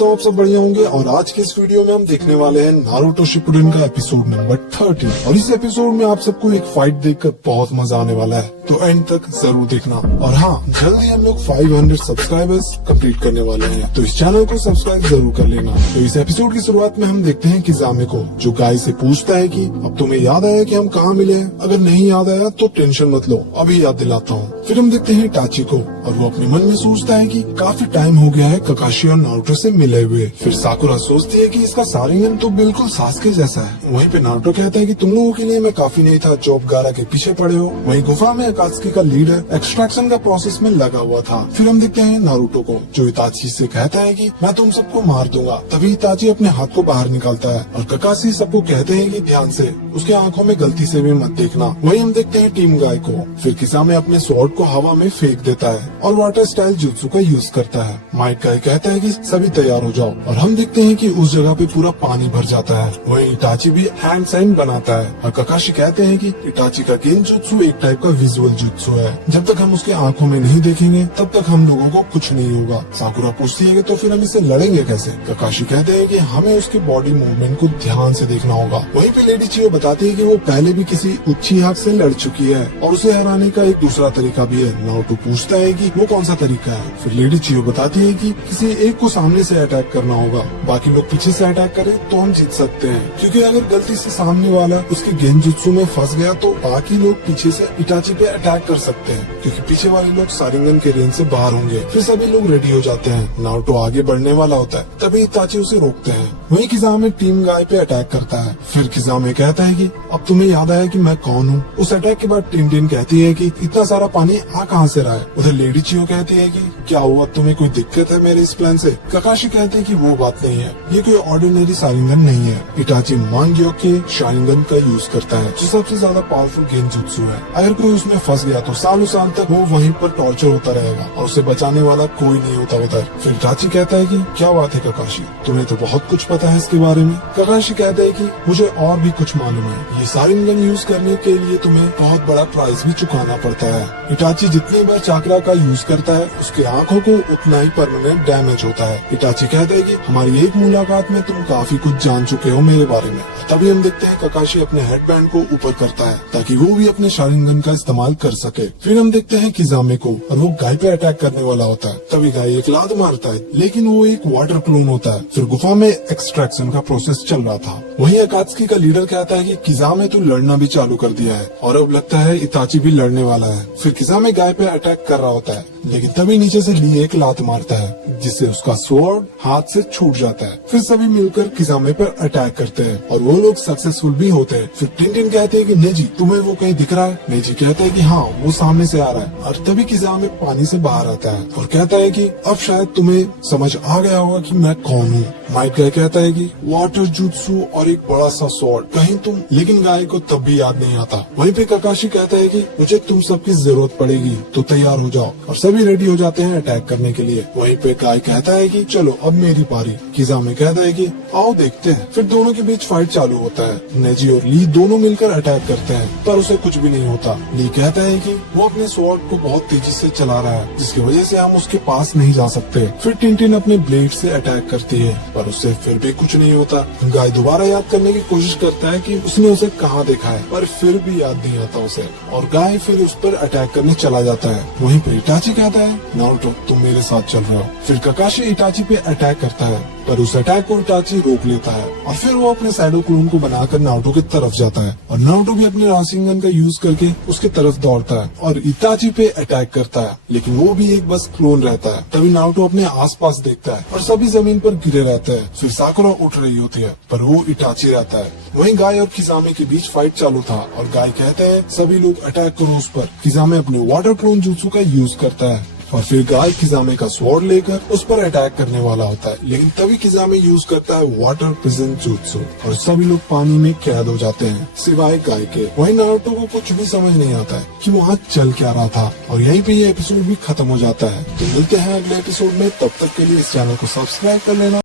तो आप सब बढ़िया होंगे और आज के इस वीडियो में हम देखने वाले हैं नारुतो शिपुडेन का एपिसोड नंबर 13 और इस एपिसोड में आप सबको एक फाइट देखकर बहुत मजा आने वाला है, तो एंड तक जरूर देखना। और हाँ, जल्दी हम लोग 500 सब्सक्राइबर्स कंप्लीट करने वाले हैं, तो इस चैनल को सब्सक्राइब जरूर कर लेना। तो इस एपिसोड की शुरुआत में हम देखते हैं किजामे को, जो गाय से पूछता है कि अब तुम्हें याद आया कि हम कहाँ मिले हैं? अगर नहीं याद आया तो टेंशन मत लो, अभी याद दिलाता हूँ। फिर हम देखते हैं इटाची को और वो अपने मन में सोचता है कि काफी टाइम हो गया है ककाशी और नारुतो से मिले हुए। फिर साकुरा सोचती है कि इसका शारिंगन तो बिल्कुल सासुके जैसा है। वहीं पे नारुतो कहता है कि तुम लोगों के लिए मैं काफी नहीं था, जो गारा के पीछे पड़े हो। वहीं गुफा में अकात्सुकी का लीडर एक्सट्रैक्शन का प्रोसेस में लगा हुआ था। फिर हम देखते हैं नारुतो को, जो इताची से कहता है कि मैं तुम सबको मार दूंगा। तभी इताची अपने हाथ को बाहर निकालता है और ककाशी सबको कहते हैं कि ध्यान से उसके आंखों में गलती से भी मत देखना। वहीं हम देखते हैं टीम गाय को। फिर किजामे अपने स्वॉर्ड को हवा में फेंक देता है और वाटर स्टाइल जुत्सु का यूज करता है। माइक गाय कहता है कि सभी तैयार हो जाओ और हम देखते हैं कि उस जगह पे पूरा पानी भर जाता है। वहीं इटाची भी हैंड साइन बनाता है और ककाशी कहते हैं कि इटाची का गेन जुत्सु एक टाइप का विजुअल जुत्सु है। जब तक हम उसके आंखों में नहीं देखेंगे तब तक हम लोगों को कुछ नहीं होगा। साकुरा पूछती है कि तो फिर हम इससे लड़ेंगे कैसे? ककाशी कहते हैं कि हमें उसकी बॉडी मूवमेंट को ध्यान से देखना होगा। वहीं पे लेडी चियो बताती है कि वो पहले भी किसी उच्चीहाक से लड़ चुकी है और उसे हराने का एक दूसरा तरीका भी है। नारुतो पूछता है कि वो कौन सा तरीका है? फिर लेडी चियो बताती है कि किसी एक को सामने से अटैक करना होगा, बाकी लोग पीछे से अटैक करें तो हम जीत सकते हैं। क्योंकि अगर गलती से सामने वाला उसके गेंजुत्सु में फंस गया तो बाकी लोग पीछे से इटाची पे अटैक कर सकते हैं, क्योंकि पीछे वाले लोग शारिंगन के रेंज से बाहर होंगे। फिर सभी लोग रेडी हो जाते हैं। नारुतो आगे बढ़ने वाला होता है, तभी इताची उसे रोकते हैं। वहीं किजामे टीम गाय पे अटैक करता है। फिर किजामे कहता है कि अब तुम्हें याद आया कि मैं कौन हूँ? उस अटैक के बाद टिन कहती है कि इतना सारा पानी आ कहाँ से रहा है? उधर लेडी चियो कहती है कि क्या हुआ, तुम्हें कोई दिक्कत है मेरे इस प्लान से? ककाशी कहते हैं कि वो बात नहीं है, ये कोई ऑर्डिनरी शारिंगन नहीं है। इटाची मांग्यो के शारिंगन का यूज करता है, जो सबसे ज्यादा पावरफुल गेंजुत्सु है। अगर कोई उसमें फंस गया तो सालों साल तक वो वहीं पर टॉर्चर होता रहेगा और उसे बचाने वाला कोई नहीं होता उधर। फिर इटाची कहता है कि क्या बात है ककाशी, तुम्हें तो बहुत कुछ पता है इसके बारे में। ककाशी कहता है कि मुझे और भी कुछ मालूम है। ये शारिंगन यूज करने के लिए तुम्हें बहुत बड़ा प्राइस भी चुकाना पड़ता है। इटाची जितनी बार चाकरा का यूज करता है उसकी आंखों को उतना ही परमानेंट डैमेज होता है। इटाची कहता है कि हमारी एक मुलाकात में तुम काफी कुछ जान चुके हो मेरे बारे में। तभी हम देखते हैं ककाशी अपने हेडबैंड को ऊपर करता है ताकि वो भी अपने शारिंगन का इस्तेमाल कर सके। फिर हम देखते हैं किजामे को और वो गाय पे अटैक करने वाला होता है। तभी गाय एक लात मारता है, लेकिन वो एक वाटर क्लोन होता है। फिर गुफा में एक्सट्रैक्शन का प्रोसेस चल रहा था। वहीं अकात्सुकी का लीडर कहता है कि किजामे तू लड़ना भी चालू कर दिया है और अब लगता है इताची भी लड़ने वाला है। फिर किजामे गाय पे अटैक कर रहा होता है, लेकिन तभी नीचे से ली एक लात मारता है जिससे उसका स्वॉर्ड हाथ से छूट जाता है। फिर सभी मिलकर किजामे पर अटैक करते हैं और वो लोग सक्सेसफुल भी होते हैं। फिर टिन कहते हैं कि नेजी तुम्हें वो कहीं दिख रहा है? नेजी कहता है कि हाँ, वो सामने से आ रहा है। और तभी किजामे पानी से बाहर आता है और कहता है कि अब शायद तुम्हें समझ आ गया होगा कि मैं कौन हूँ। माइक गाय कहता है कि वाटर जुत्सु और एक बड़ा सा स्वॉर्ड, कहीं तुम? लेकिन गाय को तब भी याद नहीं आता। वहीं पे ककाशी कहता है कि मुझे तुम सबकी जरूरत पड़ेगी, तो तैयार हो जाओ। और सभी रेडी हो जाते हैं अटैक करने के लिए। वहीं पे गाय कहता है कि चलो अब मेरी पारी। किजामे कहता है कि आओ देखते हैं। फिर दोनों के बीच फाइट चालू होता है। नेजी और ली दोनों मिलकर अटैक करते हैं, पर उसे कुछ भी नहीं होता। ली कहता है कि वो अपने स्वॉर्ड को बहुत तेजी से चला रहा है, जिसकी वजह से हम उसके पास नहीं जा सकते। फिर टिन अपने ब्लेड से अटैक करती है, पर उससे फिर भी कुछ नहीं होता। गाय दोबारा याद करने की कोशिश करता है कि उसने उसे कहाँ देखा है, पर फिर भी याद नहीं आता उसे, और गाय फिर उस पर अटैक करने चला जाता है। वहीं पे इटाची कहता है नारुतो तुम मेरे साथ चल रहे हो। फिर ककाशी इटाची पे अटैक करता है, पर उस अटैक को इटाची रोक लेता है और फिर वो अपने शैडो क्लोन को बनाकर नारुतो की तरफ जाता है और नारुतो भी अपने राशिंगन का यूज करके उसके तरफ दौड़ता है और इटाची पे अटैक करता है, लेकिन वो भी एक बस क्लोन रहता है। तभी नारुतो अपने आसपास देखता है और सभी जमीन पर गिरे रहते हैं। फिर साकुरा उठ रही होती है, पर वो इटाची रहता है। वहीं गाय और किजामे के बीच फाइट चालू था और गाय कहते हैं सभी लोग अटैक करो उस पर। किजामे अपने वाटर क्लोन जुत्सु का यूज करता है और फिर गाय किजामे का स्वॉर्ड लेकर उस पर अटैक करने वाला होता है, लेकिन तभी किजामे यूज करता है वाटर प्रिजन जुत्सु और सभी लोग पानी में कैद हो जाते हैं सिवाय गाय के। वहीं नारुतो को कुछ भी समझ नहीं आता है कि वहाँ चल क्या रहा था और यहीं पे ये एपिसोड भी खत्म हो जाता है। तो मिलते हैं अगले एपिसोड में, तब तक के लिए इस चैनल को सब्सक्राइब कर लेना।